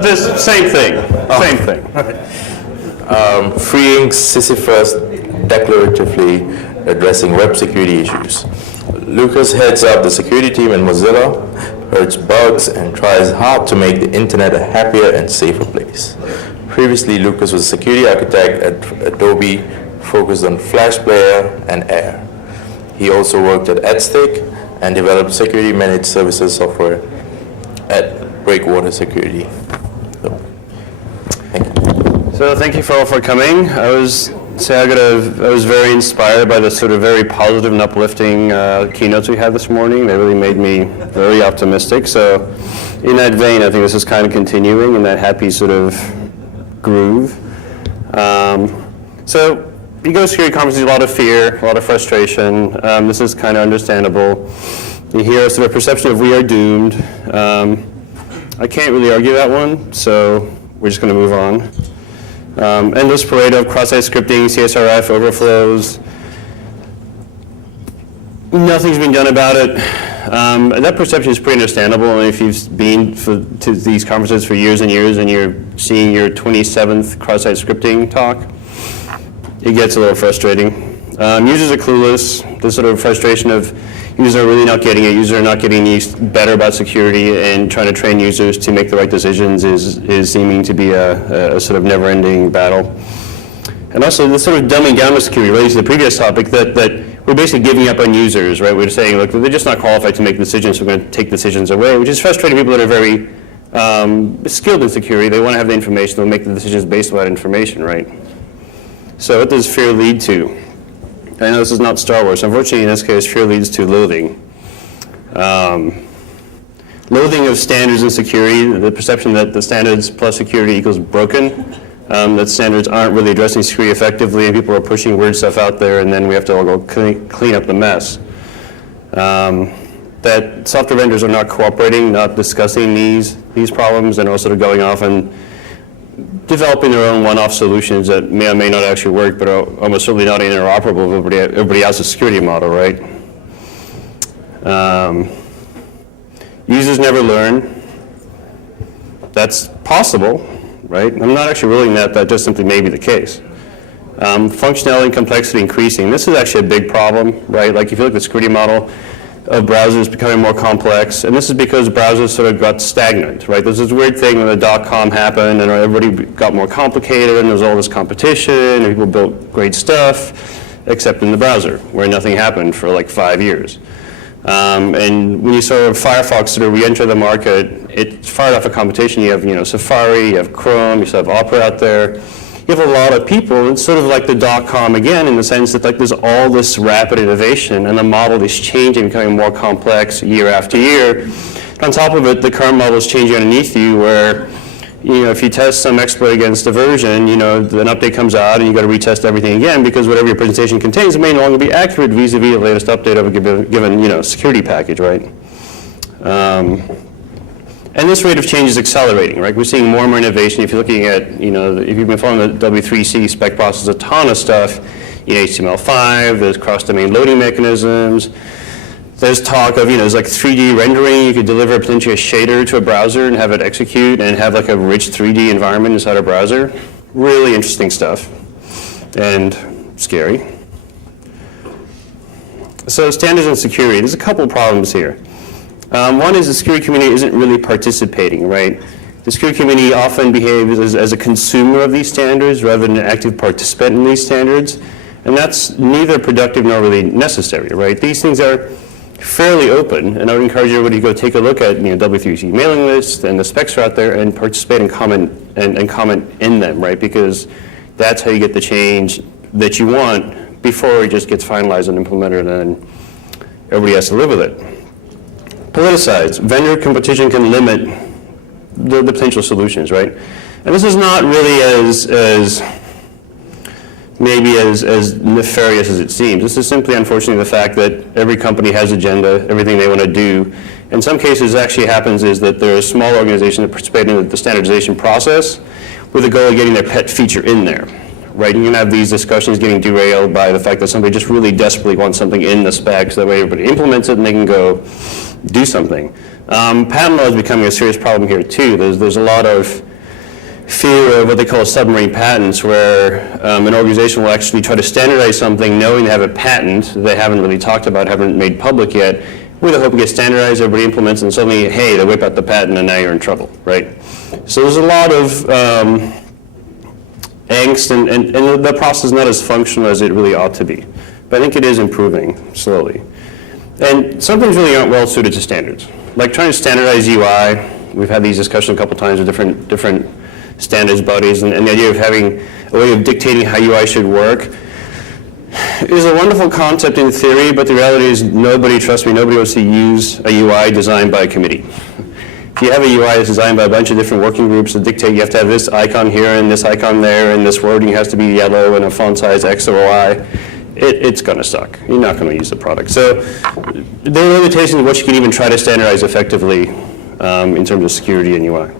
This same thing. Same thing. Freeing Sisyphus declaratively addressing web security issues. Lucas heads up the security team in Mozilla, herds bugs, and tries hard to make the internet a happier and safer place. Previously, Lucas was a security architect at Adobe, focused on Flash Player and Air. He also worked at AdStick and developed security managed services software at Breakwater Security. So, thank you. So thank you all for coming. I was very inspired by the sort of very positive and uplifting keynotes we had this morning. They really made me very optimistic. So in that vein, I think this is kind of continuing in that happy sort of groove. So you go to security conferences, a lot of fear, a lot of frustration. This is kind of understandable. You hear a sort of perception of we are doomed. I can't really argue that one, so we're just going to move on. Endless parade of cross-site scripting, CSRF, overflows. Nothing's been done about it. That perception is pretty understandable. And if you've been to these conferences for years and years and you're seeing your 27th cross-site scripting talk, it gets a little frustrating. Users are clueless. The sort of frustration of users are really not getting it. Users are not getting better about security, and trying to train users to make the right decisions is seeming to be a sort of never-ending battle. And also the sort of dumbing down of security relates to the previous topic that we're basically giving up on users, right? We're saying, look, they're just not qualified to make decisions, so we're going to take decisions away, which is frustrating people that are very skilled in security. They want to have the information, they'll make the decisions based on that information, right? So what does fear lead to? I know this is not Star Wars. Unfortunately, in this case, fear leads to loathing. Loathing of standards and security, the perception that the standards plus security equals broken, that standards aren't really addressing security effectively, and people are pushing weird stuff out there, and then we have to all go clean up the mess. That software vendors are not cooperating, not discussing these problems, and also going off and developing their own one-off solutions that may or may not actually work, but are almost certainly not interoperable with everybody else's security model, right? Users never learn. That's possible, right? I'm not actually ruling that just simply may be the case. Functionality and complexity increasing. This is actually a big problem, right? Like if you look at the security model of browsers becoming more complex, and this is because browsers sort of got stagnant, right? There's this weird thing when the .com happened and everybody got more complicated and there was all this competition and people built great stuff, except in the browser, where nothing happened for like 5 years. And when you saw Firefox sort of re-enter the market, it fired off a competition. You have Safari, you have Chrome, you still have Opera out there. You have a lot of people. It's sort of like the .com again, in the sense that there's all this rapid innovation, and the model is changing, becoming more complex year after year. And on top of it, the current model is changing underneath you, where if you test some exploit against a version, an update comes out, and you got to retest everything again, because whatever your presentation contains may no longer be accurate vis-a-vis the latest update of a given security package, right? And this rate of change is accelerating, right? We're seeing more and more innovation. If you're looking at, if you've been following the W3C spec process, a ton of stuff, HTML5, there's cross-domain loading mechanisms. There's talk of, there's like 3D rendering. You could deliver potentially a shader to a browser and have it execute and have like a rich 3D environment inside a browser. Really interesting stuff and scary. So standards and security, there's a couple of problems here. One is the security community isn't really participating, right? The security community often behaves as a consumer of these standards rather than an active participant in these standards, and that's neither productive nor really necessary, right? These things are fairly open, and I would encourage everybody to go take a look at W3C mailing lists and the specs are out there and participate and comment in them, right? Because that's how you get the change that you want before it just gets finalized and implemented, and then everybody has to live with it. Politicized. Vendor competition can limit the potential solutions, right? And this is not really as nefarious as it seems. This is simply, unfortunately, the fact that every company has agenda, everything they want to do. In some cases, actually happens is that there are small organizations that participate in the standardization process with the goal of getting their pet feature in there, right? You can have these discussions getting derailed by the fact that somebody just really desperately wants something in the spec, so that way everybody implements it and they can go do something. Patent law is becoming a serious problem here too. There's a lot of fear of what they call submarine patents, where an organization will actually try to standardize something knowing they have a patent that they haven't really talked about, haven't made public yet, with the hope it gets standardized, everybody implements, and suddenly, hey, they whip out the patent and now you're in trouble, right? So there's a lot of angst, and the process is not as functional as it really ought to be. But I think it is improving slowly. And some things really aren't well suited to standards. Like trying to standardize UI, we've had these discussions a couple times with different standards bodies, and the idea of having a way of dictating how UI should work is a wonderful concept in theory, but the reality is nobody, trust me, nobody wants to use a UI designed by a committee. If you have a UI that's designed by a bunch of different working groups that dictate you have to have this icon here and this icon there and this wording has to be yellow and a font size X or Y, it's going to suck. You're not going to use the product. So there are limitations of what you can even try to standardize effectively in terms of security and UI.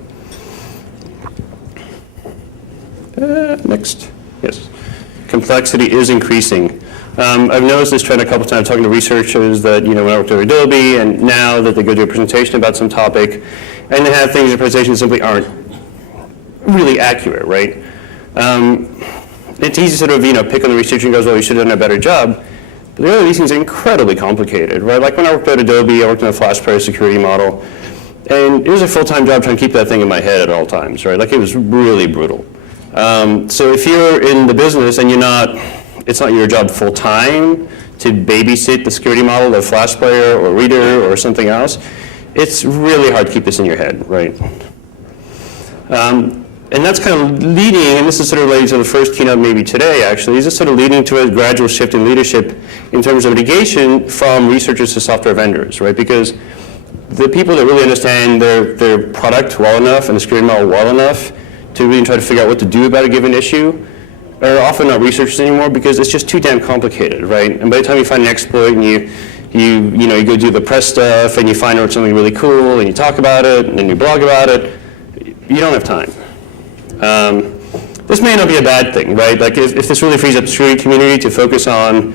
Next. Yes. Complexity is increasing. I've noticed this trend a couple times talking to researchers that, when I worked at Adobe, and now that they go do a presentation about some topic, and they have things in presentations that simply aren't really accurate, right? It's easy to sort of, pick on the researcher and goes, well, you should have done a better job. But really, these things are incredibly complicated, right? Like when I worked at Adobe, I worked on a flash player security model, and it was a full-time job trying to keep that thing in my head at all times, right? Like it was really brutal. So if you're in the business and it's not your job full-time to babysit the security model of flash player or reader or something else, it's really hard to keep this in your head, right? And that's kind of leading, and this is sort of related to the first keynote maybe today actually, is this sort of leading to a gradual shift in leadership in terms of mitigation from researchers to software vendors, right? Because the people that really understand their product well enough and the security model well enough to really try to figure out what to do about a given issue are often not researchers anymore because it's just too damn complicated, right? And by the time you find an exploit and you go do the press stuff and you find out something really cool and you talk about it and then you blog about it, you don't have time. This may not be a bad thing, right? Like if this really frees up the security community to focus on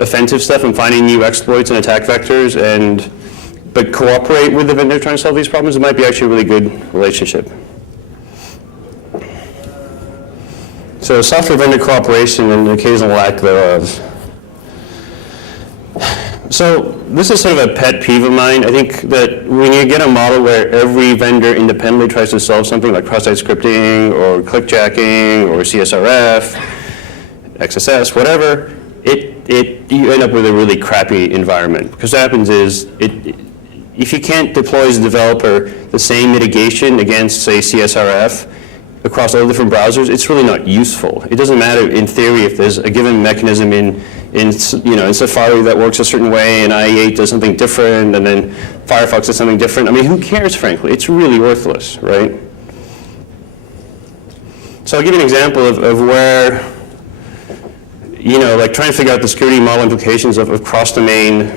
offensive stuff and finding new exploits and attack vectors but cooperate with the vendor trying to solve these problems, it might be actually a really good relationship. So software vendor cooperation and the occasional lack thereof. So this is sort of a pet peeve of mine. I think that when you get a model where every vendor independently tries to solve something like cross-site scripting or clickjacking or CSRF, XSS, whatever, you end up with a really crappy environment. Because what happens is, if you can't deploy as a developer the same mitigation against, say, CSRF, across all different browsers, it's really not useful. It doesn't matter in theory if there's a given mechanism in Safari that works a certain way and IE8 does something different and then Firefox does something different. I mean, who cares, frankly? It's really worthless, right? So I'll give you an example of where, like trying to figure out the security model implications of cross-domain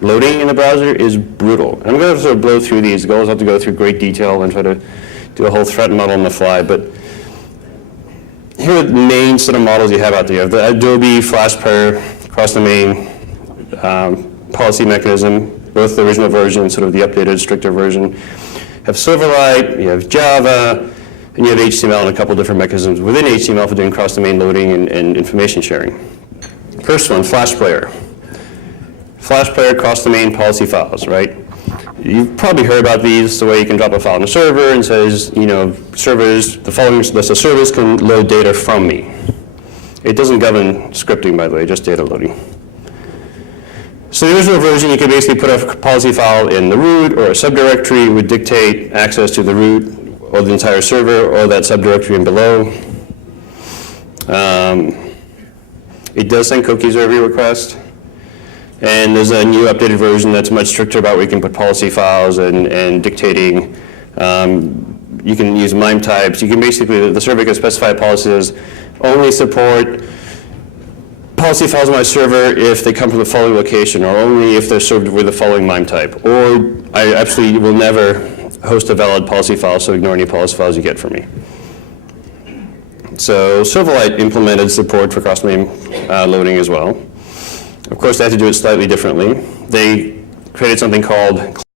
loading in the browser is brutal. I'm going to sort of blow through these. The goal is not to go through great detail and try to do a whole threat model on the fly, but here are the main sort of models you have out there. You have the Adobe Flash Player cross-domain policy mechanism, both the original version and sort of the updated, stricter version. You have Silverlight, you have Java, and you have HTML and a couple different mechanisms within HTML for doing cross-domain loading and information sharing. First one, Flash Player. Flash Player cross-domain policy files, right? You've probably heard about these, the way you can drop a file on a server and says, servers, the following list of servers can load data from me. It doesn't govern scripting, by the way, just data loading. So the original version, you could basically put a policy file in the root or a subdirectory would dictate access to the root or the entire server or that subdirectory and below. It does send cookies every request. And there's a new updated version that's much stricter about where you can put policy files and dictating. You can use MIME types. You can basically, the server can specify policies, only support policy files on my server if they come from the following location, or only if they're served with the following MIME type. Or I absolutely will never host a valid policy file, so ignore any policy files you get from me. So Silverlight implemented support for cross-domain loading as well. Of course, they had to do it slightly differently. They created something called